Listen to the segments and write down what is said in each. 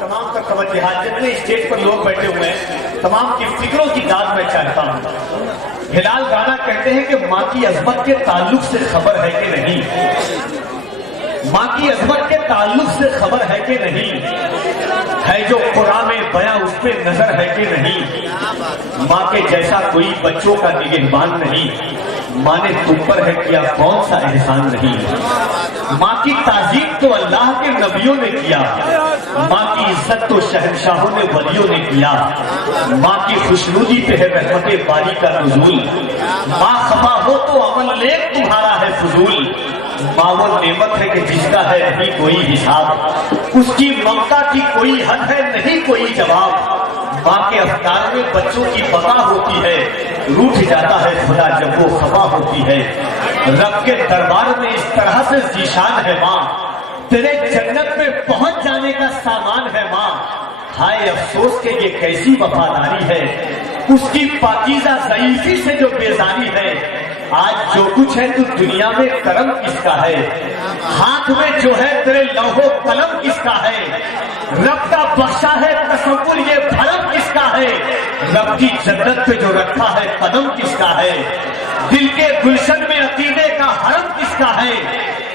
تمام تر توجہات جتنے اسٹیج پر لوگ بیٹھے ہوئے ہیں تمام کی فکروں کی داد میں چاہتا ہوں. ہلال رانا کہتے ہیں کہ ماں کی عظمت کے تعلق سے خبر ہے کہ نہیں, ماں کی عظمت کے تعلق سے خبر ہے کہ نہیں, ہے جو قرآن میں بیاں اس پہ نظر ہے کہ نہیں, ماں کے جیسا کوئی بچوں کا نگہبان نہیں, ماں نے تم پر ہے کیا کون سا احسان نہیں, ماں کی تعظیم تو اللہ کے نبیوں نے کیا, ماں کی عزت تو شہنشاہوں نے ولیوں نے کیا, ماں کی خوشنودی پہ ہے رحمت باری کا نزول, ماں خفا ہو تو عمل نیک تمہارا ہے فضول, ماں وہ نعمت ہے کہ جس کا ہے نہیں کوئی حساب, اس کی ممتا کی کوئی حد ہے نہیں کوئی جواب, ماں کے افکار میں بچوں کی بقا ہوتی ہے, روٹھ جاتا ہے خدا جب وہ خفا ہوتی ہے, رب کے دربار میں اس طرح سے ذیشان ہے ماں, تیرے جنت میں پہنچ جانے کا سامان ہے ماں, ہائے افسوس کہ یہ کیسی وفاداری ہے, اس کی پاکیزہ ضعیفی سے جو بیزاری ہے, آج جو کچھ ہے تو دنیا میں کرم کس کا ہے, ہاتھ میں جو ہے تیرے لوح و قلم کس کا ہے, رب کا بخشا ہے تصور یہ بھرم کس کا ہے, رب کی جنت پہ جو رکھا ہے قدم کس کا ہے, دل کے گلشن میں عقیدے کا حرم کس کا ہے,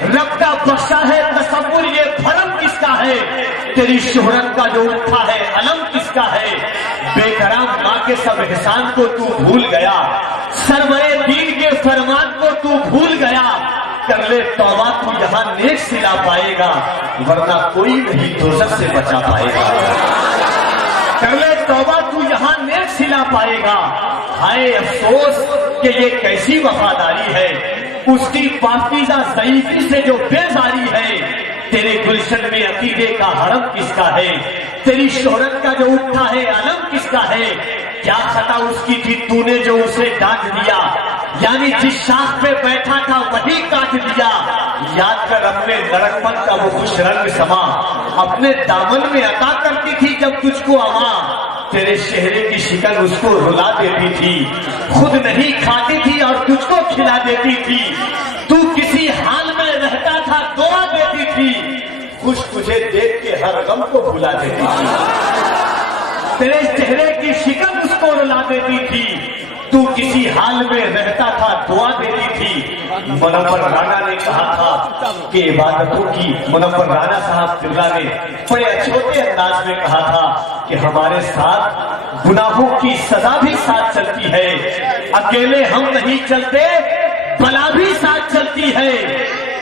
رب کا بخشا ہے تصور یہ بھرم کس کا ہے, تیری شہرت کا جو اٹھا ہے علم کس کا ہے, بے کرام ماں کے سب احسان کو تو بھول گیا, سرورے دین کے فرمان کو تو بھول گیا, کر لے توبہ تو یہاں نیک سلا پائے گا, ورنہ کوئی نہیں دوزخ سے بچا پائے گا, کر لے توبہ تو یہاں نیک سلا پائے گا, ہائے افسوس کہ یہ کیسی وفاداری ہے, اس کی پاکیزہ ضعیفی سے جو بیزاری ہے, تیرے گلشن میں عقیدے کا حرم کس کا ہے, تیری شہرت کا جو اٹھا ہے علم کس کا ہے, کیا خطا اس کی تھی تو نے جو اسے ڈانٹ دیا, یعنی جس شاخ پہ بیٹھا تھا وہی کاٹ دیا, یاد کر اپنے لڑکپن کا وہ خوش رنگ سما, اپنے دامن میں عطا کرتی تھی جب تجھ کو اماں, تیرے چہرے کی شکل اس کو رلا دیتی تھی, خود نہیں کھاتی تھی اور تجھ کو کھلا دیتی تھی, تو کسی حال میں رہتا تھا دعا دیتی تھی, خوش تجھے دیکھ کے ہر غم کو بھلا دیتی تھی, تیرے چہرے کی شکل اس کو رلا دیتی تھی, تو کسی حال میں رہتا تھا دعا دیتی تھی. منور رانا نے کہا تھا کہ عبادتوں کی, منور رانا صاحب قبلہ نے بڑے چھوٹے انداز میں کہا تھا کہ ہمارے ساتھ گناہوں کی سزا بھی ساتھ چلتی ہے, اکیلے ہم نہیں چلتے بلا بھی ساتھ چلتی ہے,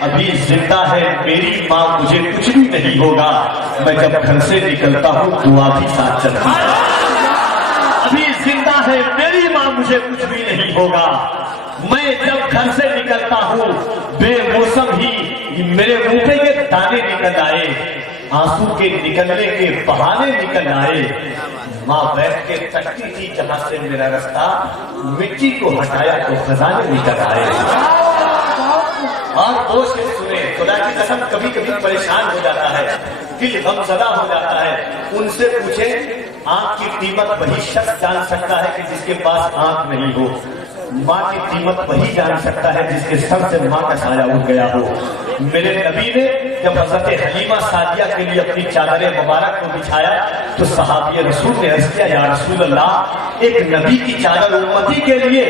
ابھی زندہ ہے میری ماں مجھے کچھ بھی نہیں ہوگا, میں جب گھر سے نکلتا ہوں دعا بھی ساتھ چلتی ہے, ابھی زندہ ہے میری ماں مجھے کچھ بھی نہیں ہوگا, میں جب گھر سے نکلتا ہوں بے موسم ہی میرے منہ پہ کے دانے نکل آئے, آنسو کے نکلنے کے بہانے نکل آئے, ماں بیٹھ کے تکتی تھی جہاں سے میرا رستہ, مٹی کو ہٹایا تو خزانے نکل آئے. اور دوست سنے, خدا کی قسم کبھی کبھی پریشان ہو جاتا ہے, دل غم زدہ ہو جاتا ہے, ان سے پوچھیں آنکھ کی قیمت وہی شخص جان سکتا ہے کہ جس کے پاس آنکھ نہیں ہو, ماں کی قیمت وہی جان سکتا ہے جس کے سر سے ماں کا سایہ اٹھ گیا ہو. میرے نبی نے جب حضرت حلیمہ سعدیہ کے لیے اپنی چادر مبارک کو بچھایا تو صحابی رسول نے عرض کیا, یا رسول اللہ ایک نبی کی چادر امتی کے لیے,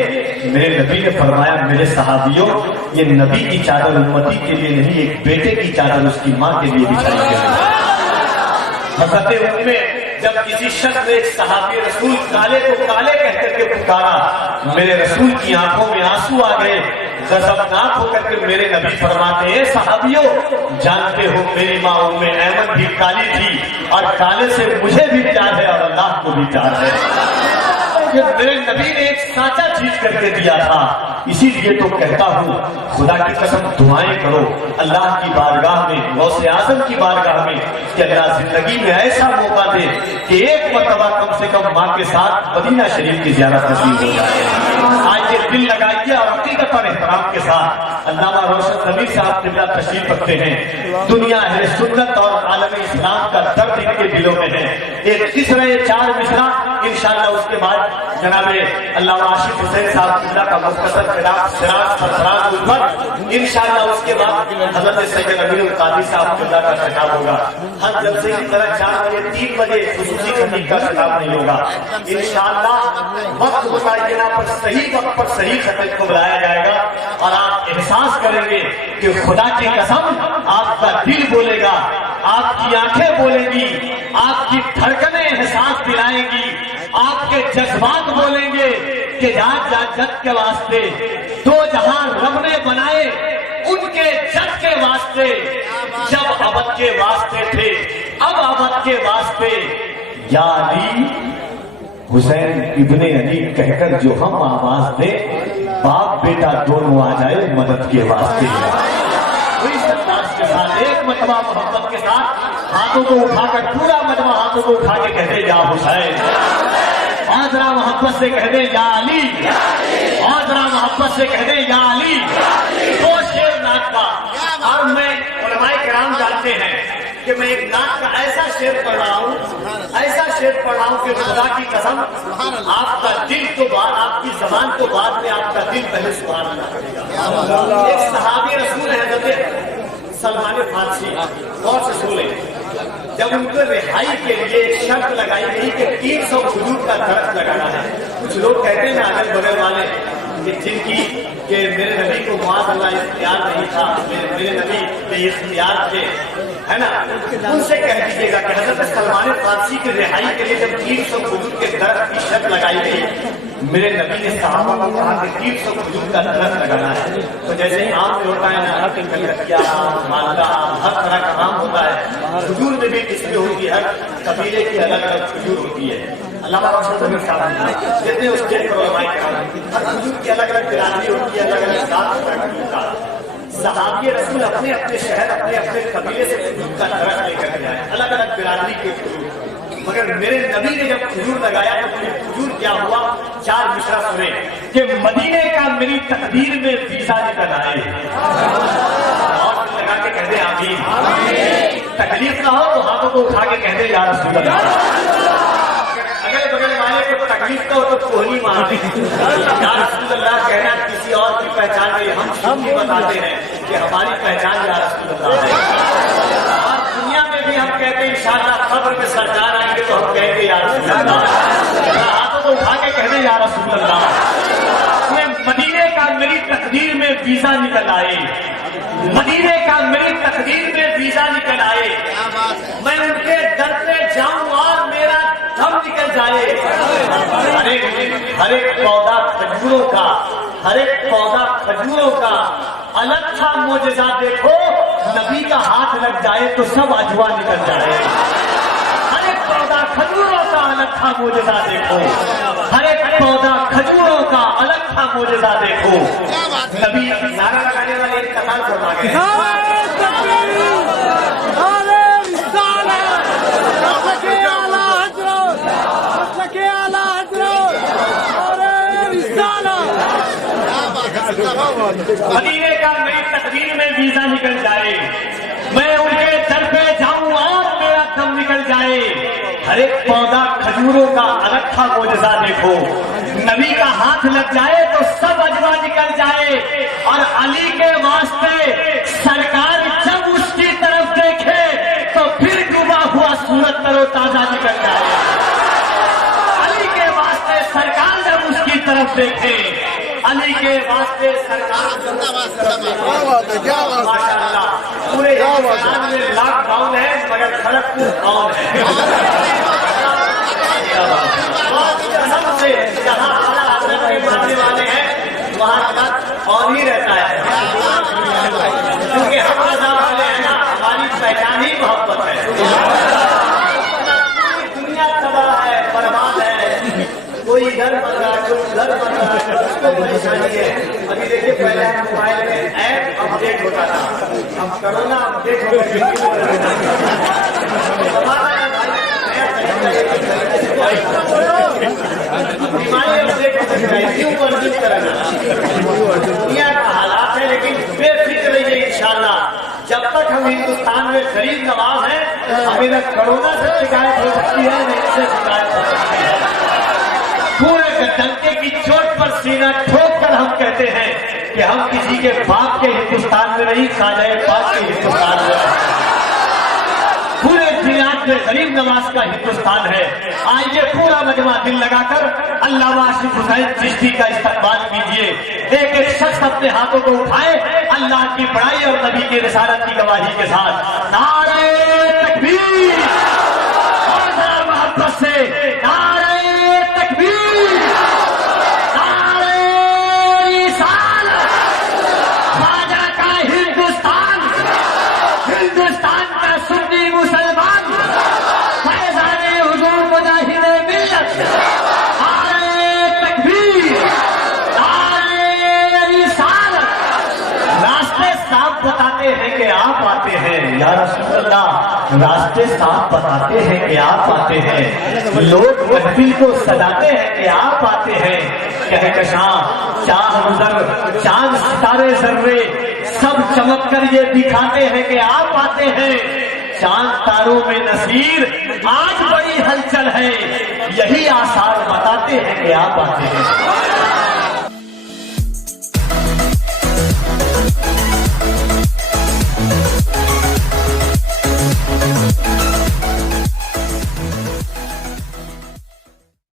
میرے نبی نے فرمایا میرے صحابیوں یہ نبی کی چادر امتی کے لیے نہیں, ایک بیٹے کی چادر اس کی ماں کے لیے بچھائی گئی. حضرت جب کسی شخص نے ایک صحابی رسول کالے کو کالے کہہ کر کے پکارا, میرے رسول کی آنکھوں میں آنسو آ گئے, غضبناک ہو کر کے میرے نبی فرماتے ہیں صحابیوں جانتے ہو میری ماں ام ایمن بھی کالی تھی, اور کالے سے مجھے بھی پیار ہے اور اللہ کو بھی پیار ہے. میرے نبی نے ایک سانچا چیز کر کے دیا تھا, اسی لیے تو کہتا ہوں خدا کی قسم دعائیں کرو اللہ کی بارگاہ میں, غوث اعظم کی بارگاہ میں, کہ اللہ زندگی میں ایسا موقع دے کہ ایک مرتبہ کم سے کم ماں کے ساتھ مدینہ شریف کی زیارت نصیب ہو جائے. آج یہ دل لگائیے اور عقیدت اور احترام کے ساتھ علامہ روشن ضمیر صاحب قبلہ تشریف رکھتے ہیں. دنیا اہل سنت اور عالم اسلام کا درد ان کے دلوں میں ہے. ایک تیسرا 4 مصرع انشاءاللہ اس کے بعد جناب علامہ عاشق حسین صاحب قبلہ کا مختصر سراج سرفراز پر انشاءاللہ اس کے بعد حضرت سید امیر القادری صاحب قبلہ کا خطاب ہوگا. ہر جلسے کی طرح 4 بجے 3 بجے خصوصی خطیب کا خطاب نہیں ہوگا. انشاءاللہ وقت متعینہ پر صحیح وقت پر صحیح خطیب کو بلایا جائے گا اور آپ احساس کریں گے کہ خدا کی قسم آپ کا دل بولے گا, آپ کی آنکھیں بولیں گی, آپ کی دھڑکنیں احساس دلائیں گی, آپ کے جذبات بولیں گے کہ جت کے واسطے دو جہاں رب نے بنائے ان کے جت کے واسطے, جب ابد کے واسطے تھے اب ابد کے واسطے, یا علی حسین ابن علی کہہ کر جو ہم آواز دیں, باپ بیٹا دونوں آ جائے مدد کے واسطے. کے ساتھ ایک مرتبہ محبت کے ساتھ ہاتھوں کو اٹھا کر پورا مجمع ہاتھوں کو اٹھا کے کہتے یا حسین, اور ذرا محبت سے کہہ دے یا علی, اور ذرا محبت سے کہہ دے یا علی. دو شعر نعت کا, اور میں علماء کرام جانتے ہیں کہ میں ایک نعت کا ایسا شعر پڑھ رہا ہوں, ایسا شعر پڑھ رہا ہوں کہ خدا کی قسم آپ کا دل تو بعد, آپ کی زبان تو بعد میں آپ کا دل پہلے سبحان اللہ کرے گا. ایک صحابی رسول ہے حضرت سلمان فارسی, غور سے سنیں, جب ان کو رہائی کے لیے ایک شرط لگائی گئی کہ 300 کھجور کا درخت لگانا ہے. کچھ لوگ کہتے ہیں نا اگل بغل والے کہ جن کی کہ میرے نبی کو معاذ اللہ اختیار نہیں تھا, میرے نبی کے اختیار تھے, ہے نا, ان سے کہہ دیجیے گا کہ حضرت سلمان فارسی کی رہائی کے لیے جب 300 کھجور کے درخت کی شرط لگائی گئی, میرے نبی نے صحابہ کو کہا کہ 300 کھجور کا درخت لگانا ہے. تو جیسے آم میں ہوتا ہے نا, کلکتیا آم, مالدہ آم, ہر طرح کا آم ہوتا ہے, کھجور میں بھی قسمیں ہوتی ہے, ہر قبیلے کی الگ الگ کھجور ہوتی ہے. علامہ روشن صاحب جتنے اس کے علماء کرام, ہر کھجور کی الگ الگ برادری ہوتی ہے, الگ الگ ذات ہوتا ہے. صحابی رسول اپنے اپنے شہر اپنے اپنے قبیلے سے کھجور کا درخت لے کر کے آئے, الگ الگ برادری کے کھجور. مگر میرے نبی نے جب کھجور لگایا تو کھجور کیا ہوا, 4 مصرع سنے کہ مدینے کا میری تقدیر میں ویزا نکل آئے, اور لگا کے کہتے آمین. تکلیف نہ ہو تو ہاتھوں کو اٹھا کے کہتے یا رسول اللہ. اگل بغل والے کو تکلیف نہ ہو تو کوہنی مارے یا رسول اللہ کہنا کسی اور کی پہچان نہیں, ہم بھی بتاتے ہیں کہ ہماری پہچان یا رسول اللہ ہے. اور دنیا میں بھی ہم کہتے ہیں انشاءاللہ قبر میں سرکار آئیں گے تو ہم کہیں گے یا رسول اللہ. ہاتھوں کو اٹھا کے کہہ دیں یا رسول اللہ. مدینے کا میری تقدیر میں ویزا نکل آئے, مدینے کا میری تقدیر میں ویزا نکل آئے, میں ان کے در پہ جاؤں اور میرا دم نکل جائے. ہر ایک پودا کھجوروں کا, ہر ایک پودا کھجوروں کا الگ تھا معجزہ دیکھو, نبی کا ہاتھ لگ جائے تو سب اجوا نکل جائے. ہر ایک پودا کھجوروں کا الگ تھا معجزہ دیکھو, ہر ایک پودا کھجوروں کا الگ تھا معجزہ دیکھو. نبی نعرہ لگانے والے انتقال فرما گئے. مدینے کا میری تقدیر میں ویزا نکل جائے, میں ان کے در پہ جاؤں اور میرا دم نکل جائے. ہر ایک پودا کھجوروں کا الگ تھا معجزہ دیکھو, نبی کا ہاتھ لگ جائے تو سب اجوا نکل جائے. اور علی کے واسطے سرکار جب اس کی طرف دیکھے تو پھر ڈوبا ہوا سورج ترو تازہ نکل جائے. علی کے واسطے سرکار جب اس کی طرف دیکھے, علی کے واسطے سرکار ماشاء اللہ. پورے ہندوستان میں لاک ڈاؤن ہے مگر خلقپور ڈاؤن ہے. جہاں حضرت کے ماننے والے ہیں وہاں تک اور ہی رہتا ہے, کیونکہ ہم رضا والے ہیں نا, ہماری پہچان ہی محبت ہے. دنیا تباہ ہے, برباد ہے, کوئی ادھر بن رہا ہے, کوئی ادھر بن رہا ہے, اس کو پریشانی ہے. ابھی دیکھیے پہلے موبائل میں ایپ اپڈیٹ ہوتا تھا, اب کرونا اپڈیٹ ہو گیا. دنیا کا حالات ہے لیکن بے فکر رہیے انشاءاللہ. جب تک ہم ہندوستان میں غریب نواز ہیں, ہمیں نہ کرونا سے شکایت ہو سکتی ہے نہ اس سے شکایت ہو سکتی ہے. پورے ڈنکے کی چوٹ پر سینہ ٹھوک کر ہم کہتے ہیں کہ ہم کسی کے باپ کے ہندوستان میں نہیں، خواجہ پاک کے ہندوستان میں پورے بلاد میں غریب نواز کا ہندوستان ہے۔ آئیے پورا مجمع دل لگا کر علامہ آصف حسین چشتی کا استقبال کیجیے۔ ایک ایک شخص اپنے ہاتھوں کو اٹھائے اللہ کی بڑائی اور نبی کی رسالت کی گواہی کے ساتھ نعرہ تکبیر، اور ذرا محبت سے نعرہ تکبیر، نعرہ رسالت، خواجہ کا ہندوستان، ہندوستان کا سنی مسلمان، فیضان حضور مجاہد ملت، نعرہ تکبیر، نعرہ رسالت۔ راستے صاف بتاتے ہیں کہ آپ آتے ہیں یا رسول اللہ، راستے صاف بتاتے ہیں کہ آپ آتے ہیں، لوگ محفل کو سجاتے ہیں کہ آپ آتے ہیں، کہکشاں چاہ نظر چاند ستارے ذرے سب چمک کر یہ دکھاتے ہیں کہ آپ آتے ہیں، چاند تاروں میں نصیر آج بڑی ہلچل ہے، یہی آثار بتاتے ہیں کہ آپ آتے ہیں۔